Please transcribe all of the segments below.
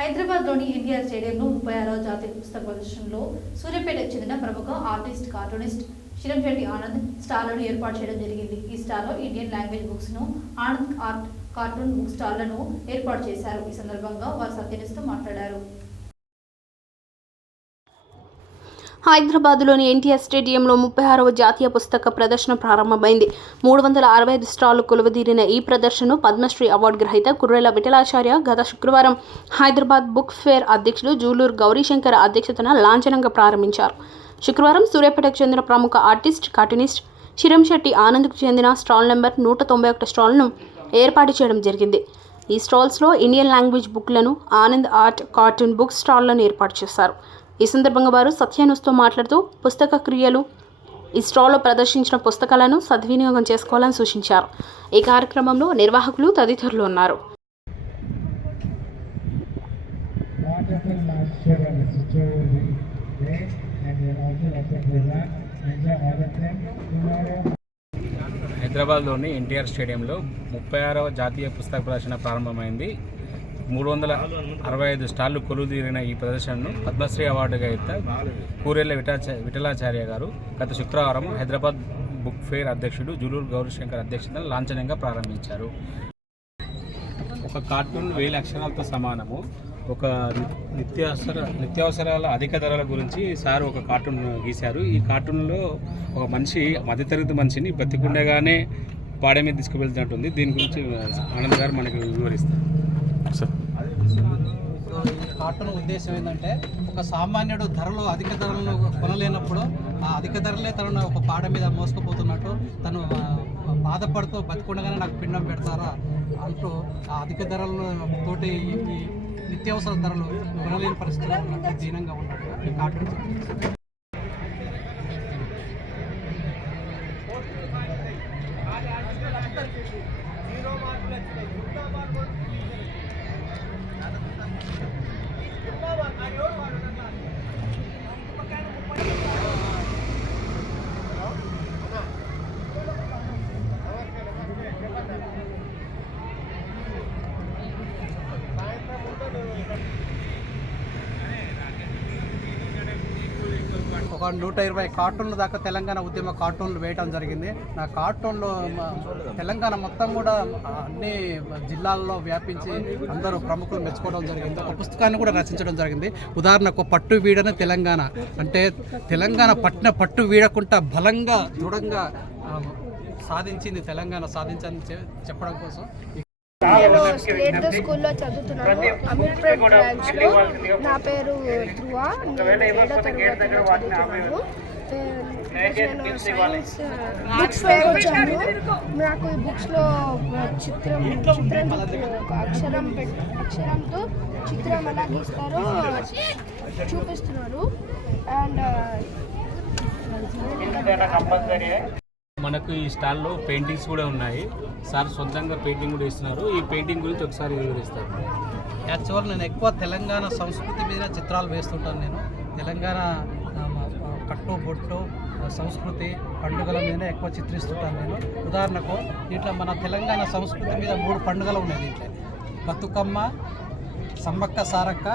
హైదరాబాద్లోని ఎన్టీఆర్ స్టేడియంలో 36వ జాతీయ పుస్తక ప్రదర్శనలో సూర్యాపేటకు చెందిన ప్రముఖ ఆర్టిస్ట్ కార్టూనిస్ట్ శిరంశెట్టి ఆనంద్ స్టాళ్లను ఏర్పాటు చేయడం జరిగింది. ఈ స్టాల్లో ఇండియన్ లాంగ్వేజ్ బుక్స్ ను ఆనంద్ ఆర్ట్ కార్టూన్ బుక్ స్టాళ్లను ఏర్పాటు చేశారు. ఈ సందర్భంగా వారు సత్యనిస్తూ మాట్లాడారు. హైదరాబాద్లోని ఎన్టీఆర్ స్టేడియంలో 36వ జాతీయ పుస్తక ప్రదర్శన ప్రారంభమైంది. 365 స్టాళ్లు కొలువుదీరిన ఈ ప్రదర్శనను పద్మశ్రీ అవార్డు గ్రహీత కుర్రెల విఠలాచార్య గత శుక్రవారం హైదరాబాద్ బుక్ ఫేర్ అధ్యక్షుడు జూలూరు గౌరీశంకర్ అధ్యక్షతన లాంఛనంగా ప్రారంభించారు. శుక్రవారం సూర్యాపేటకు చెందిన ప్రముఖ ఆర్టిస్ట్ కార్టూనిస్ట్ శిరంశెట్టి ఆనంద్కు చెందిన స్టాల్ నెంబర్ 191 స్టాల్ను ఏర్పాటు చేయడం జరిగింది. ఈ స్టాల్స్లో ఇండియన్ లాంగ్వేజ్ బుక్లను, ఆనంద్ ఆర్ట్ కార్టూన్ బుక్ స్టాళ్లను ఏర్పాటు చేశారు. ఈ సందర్భంగా వారు సత్యనుస్తో మాట్లాడుతూ పుస్తక క్రియలు ఈ స్టాల్లో ప్రదర్శించిన పుస్తకాలను సద్వినియోగం చేసుకోవాలని సూచించారు. ఈ కార్యక్రమంలో నిర్వాహకులు తదితరులు ఉన్నారు. హైదరాబాద్లోని ఎన్టీఆర్ స్టేడియంలో 36వ జాతీయ పుస్తక ప్రదర్శన ప్రారంభమైంది. 365 స్టాళ్లు కొలువుదీరిన ఈ ప్రదర్శనను పద్మశ్రీ అవార్డు గ్రహీత కూరెళ్ల విఠలాచార్య గారు గత శుక్రవారం హైదరాబాద్ బుక్ ఫేర్ అధ్యక్షుడు జూలూరు గౌరీశంకర్ అధ్యక్షతన లాంఛనంగా ప్రారంభించారు. ఒక కార్టూన్ 1000 అక్షరాలతో సమానము. ఒక నిత్యావసరాల అధిక ధరల గురించి సార్ ఒక కార్టూన్ గీశారు. ఈ కార్టూన్లో ఒక మనిషి మధ్యతరగతి మనిషిని బతికుండగానే పాడే మీద తీసుకువెళ్తున్నట్టుంది. దీని గురించి ఆనంద్ గారు మనకు వివరిస్తారు. కార్టూన్ ఉద్దేశం ఏంటంటే, ఒక సామాన్యుడు అధిక ధరలను కొనలేనప్పుడు ఆ అధిక ధరలే తనను ఒక పాడ మీద మోసుకుపోతున్నట్టు, తను బాధపడుతూ బతికుండగానే నాకు పిండం పెడతారా అంటూ ఆ అధిక ధరలను తోటి ఈ నిత్యావసర ధరలు కొనలేని పరిస్థితుల్లో ఉన్నట్టు దీనంగా ఉన్నట్టు ఈ కార్టూన్. ఒక 120 కార్టూన్ల దాకా తెలంగాణ ఉద్యమ కార్టూన్లు వేయడం జరిగింది. నా కార్టూన్లో తెలంగాణ మొత్తం కూడా అన్ని జిల్లాల్లో వ్యాపించి అందరూ ప్రముఖులు మెచ్చుకోవడం జరిగింది. ఒక పుస్తకాన్ని కూడా రచించడం జరిగింది. ఉదాహరణకు పట్టు వీడని తెలంగాణ అంటే, తెలంగాణ పట్టు వీడకుండా బలంగా దృఢంగా సాధించింది తెలంగాణ సాధించని చెప్పడం కోసం. నేను స్టేట్ స్కూల్లో చదువుతున్నాను, అమీర్పేట్ బ్రాంచ్లో. నా పేరు ధ్రువ, నేను 7వ తరగతిలో చదువుతున్నాను. నేను సైన్స్ బుక్స్ ఫేర్ వచ్చాను. నాకు ఈ బుక్స్లో అక్షరంతో చిత్రం ఎలా గీస్తారో చూపిస్తున్నారు. అండ్ మనకు ఈ స్టాల్లో పెయింటింగ్స్ కూడా ఉన్నాయి. సార్ సొంతంగా పెయింటింగ్ కూడా ఇస్తున్నారు. ఈ పెయింటింగ్ గురించి ఒకసారి వివరిస్తారు. యాక్చువల్ నేను ఎక్కువ తెలంగాణ సంస్కృతి మీద చిత్రాలు వేస్తుంటాను. నేను తెలంగాణ కట్టు బొట్టు సంస్కృతి పండుగల మీదనే ఎక్కువ చిత్రిస్తుంటాను నేను. ఉదాహరణకు ఇట్లా మన తెలంగాణ సంస్కృతి మీద 3 పండుగలు ఉన్నాయి దీంట్లో: బతుకమ్మ, సమ్మక్క సారక్క,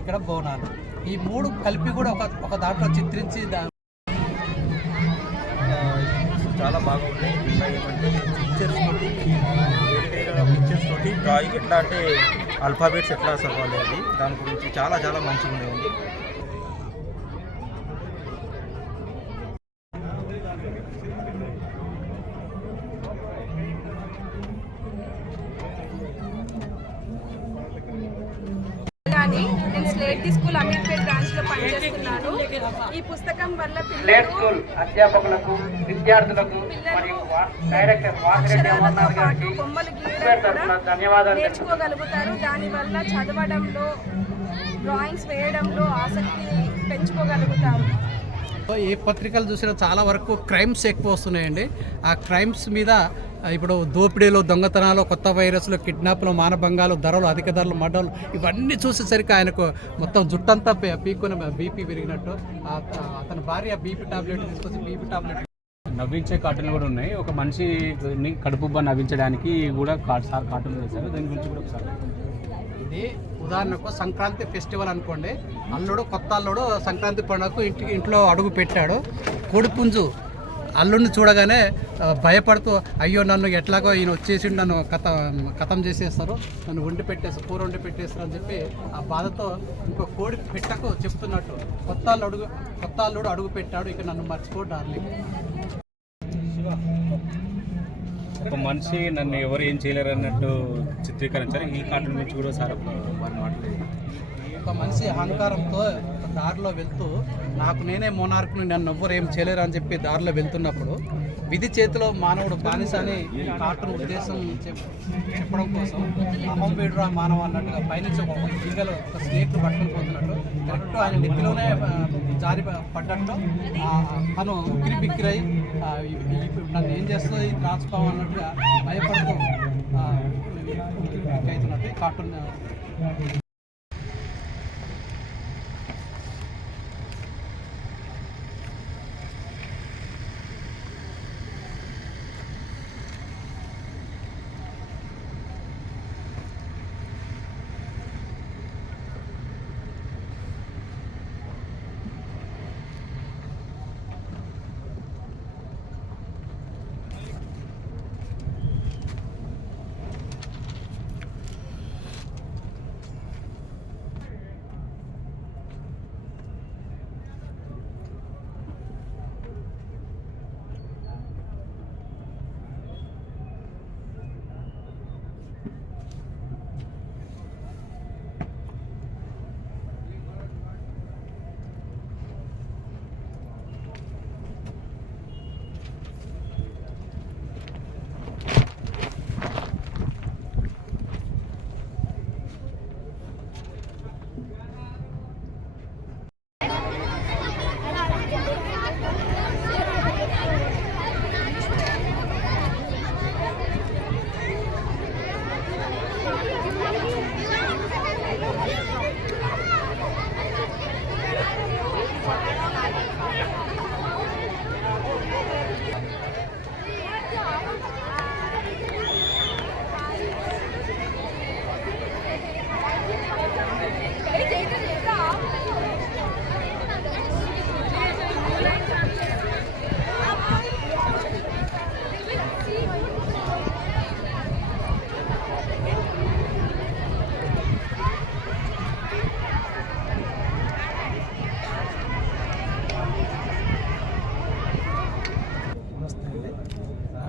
ఇక్కడ బోనాలు. ఈ 3 కలిపి కూడా ఒక దాంట్లో చిత్రించి చాలా బాగుంది. ఏమంటే పిక్చర్స్ తోటి, వేరే పిక్చర్స్ తోటి డ్రాయింగ్ ఎట్లా అంటే ఆల్ఫాబెట్స్ ఎట్లా చదవాలి అది, దాని గురించి చాలా చాలా మంచిగా ఉంది. నేను స్లేట్ స్కూల్ అమీర్పేట్ బ్రాంచ్లో పనిచేస్తున్నాను. ఈ పుస్తకం వల్ల పిల్లలు అధ్యాపకులకు, విద్యార్థులకు మరియు అక్షరాలతో పాటు బొమ్మలు గీయడం నేర్చుకోగలుగుతారు. దానివల్ల చదవడంలో, డ్రాయింగ్స్ వేయడంలో ఆసక్తి పెంచుకోగలుగుతారు. ఏ పత్రికలు చూసినా చాలా వరకు క్రైమ్స్ ఎక్కువ వస్తున్నాయండి. ఆ క్రైమ్స్ మీద ఇప్పుడు దోపిడీలు, దొంగతనాలు, కొత్త వైరస్లు, కిడ్నాప్లు, మానభంగాలు, ధరలు, అధిక ధరలు, మర్డర్లు ఇవన్నీ చూసేసరికి ఆయనకు మొత్తం జుట్టంతా పీక్కుని బీపీ పెరిగినట్టు, అతని భార్య బీపీ టాబ్లెట్ తీసుకొచ్చి బీపీ టాబ్లెట్ నవ్వించే కార్టూన్లు కూడా ఉన్నాయి. ఒక మనిషిని కడుపుబ్బ నవ్వించడానికి కూడా సార్ కార్టూన్ వేశారు. దాని గురించి కూడా ఒకసారి ఇది ఉదాహరణకు సంక్రాంతి ఫెస్టివల్ అనుకోండి. కొత్త అల్లుడు సంక్రాంతి పండుగకు ఇంట్లో అడుగు పెట్టాడు. కోడిపుంజు అల్లుడిని చూడగానే భయపడుతూ అయ్యో నన్ను ఎట్లాగో ఈయన వచ్చేసి నన్ను కథం చేసేస్తారు, నన్ను కూర వండి పెట్టేస్తారు అని చెప్పి ఆ బాధతో ఇంకో కోడి పెట్టకు చెప్తున్నట్టు కొత్త అల్లుడు అడుగు పెట్టాడు, ఇక నన్ను మర్చిపో డార్లింగ్. ఒక మనిషి నన్ను ఎవరు ఏం చేయలేరు అన్నట్టు చిత్రీకరించారు. ఈ కార్టూన్ నుంచి కూడా సార్ వారి మాటలేదు. ఒక మనిషి అహంకారంతో దారిలో వెళ్తూ నేనే మోనార్క్ని, నన్ను ఎవ్వరు ఏం చేయలేరు అని చెప్పి దారిలో వెళ్తున్నప్పుడు విధి చేతిలో మానవుడు బానిస అని ఈ కార్టూన్ ఉద్దేశం చెప్పడం కోసం అహం వీడురా మానవ అన్నట్టుగా పైనుంచి ఒక ఈగలు ఒక స్నేక్ పట్టుకుని పోతున్నట్టు కరెక్ట్ ఆయన నెత్తిలోనే జారి పడ్డట్టు తను ఉక్కిరి బిక్కిరై నన్ను ఏం చేస్తుంది రాసుకోవాలి అన్నట్టుగా భయపడుతూ అవుతున్నట్టు కార్టూన్.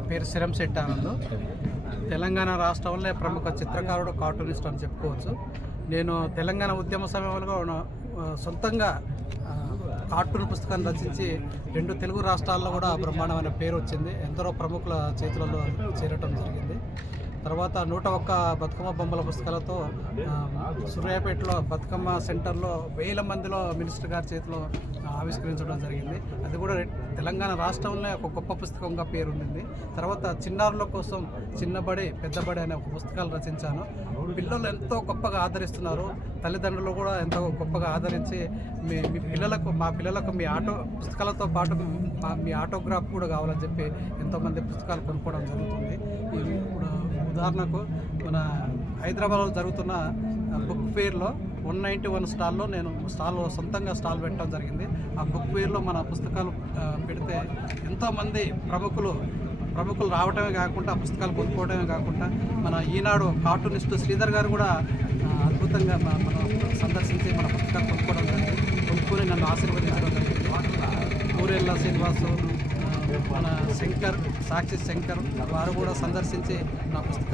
పేరు సిరంశెట్టి ఆనంద్. తెలంగాణ రాష్ట్రంలో ప్రముఖ చిత్రకారుడు, కార్టూనిస్ట్ అని చెప్పుకోవచ్చు. నేను తెలంగాణ ఉద్యమ సమయంలో సొంతంగా కార్టూన్ పుస్తకాన్ని రచించి 2 తెలుగు రాష్ట్రాల్లో కూడా బ్రహ్మాండమైన పేరు వచ్చింది. ఎందరో ప్రముఖుల చేతులలో చేరటం జరిగింది. తర్వాత 101 బతుకమ్మ బొమ్మల పుస్తకాలతో సూర్యాపేటలో బతుకమ్మ సెంటర్లో 1000 మందిలో మినిస్టర్ గారి చేతిలో ఆవిష్కరించడం జరిగింది. అది కూడా తెలంగాణ రాష్ట్రంలో ఒక గొప్ప పుస్తకంగా పేరుంది. తర్వాత చిన్నారుల కోసం చిన్నబడి పెద్దబడి అనే ఒక పుస్తకాలు రచించాను. పిల్లలు ఎంతో గొప్పగా ఆదరిస్తున్నారు. తల్లిదండ్రులు కూడా ఎంతో గొప్పగా ఆదరించి మా పిల్లలకు మీ పుస్తకాలతో పాటు మీ ఆటోగ్రాఫ్ కూడా కావాలని చెప్పి ఎంతోమంది పుస్తకాలు కొనుక్కోవడం జరుగుతుంది. ఇప్పుడు ఉదాహరణకు మన హైదరాబాద్లో జరుగుతున్న బుక్ ఫేర్లో 191 స్టాల్లో నేను సొంతంగా స్టాల్ పెట్టడం జరిగింది. ఆ బుక్ ఫేర్లో మన పుస్తకాలు పెడితే ఎంతోమంది ప్రముఖులు రావడమే కాకుండా పుస్తకాలు కొనుక్కోవడమే కాకుండా మన ఈనాడు కార్టూనిస్ట్ శ్రీధర్ గారు కూడా అద్భుతంగా మనం సందర్శించి మన పుస్తకాలు కొనుక్కొని నన్ను ఆశీర్వదించడం జరిగింది. ఊరెళ్ళ శ్రీనివాసు, మన సాక్షి శంకర్ వారు కూడా సందర్శించి నా పుస్తకాలు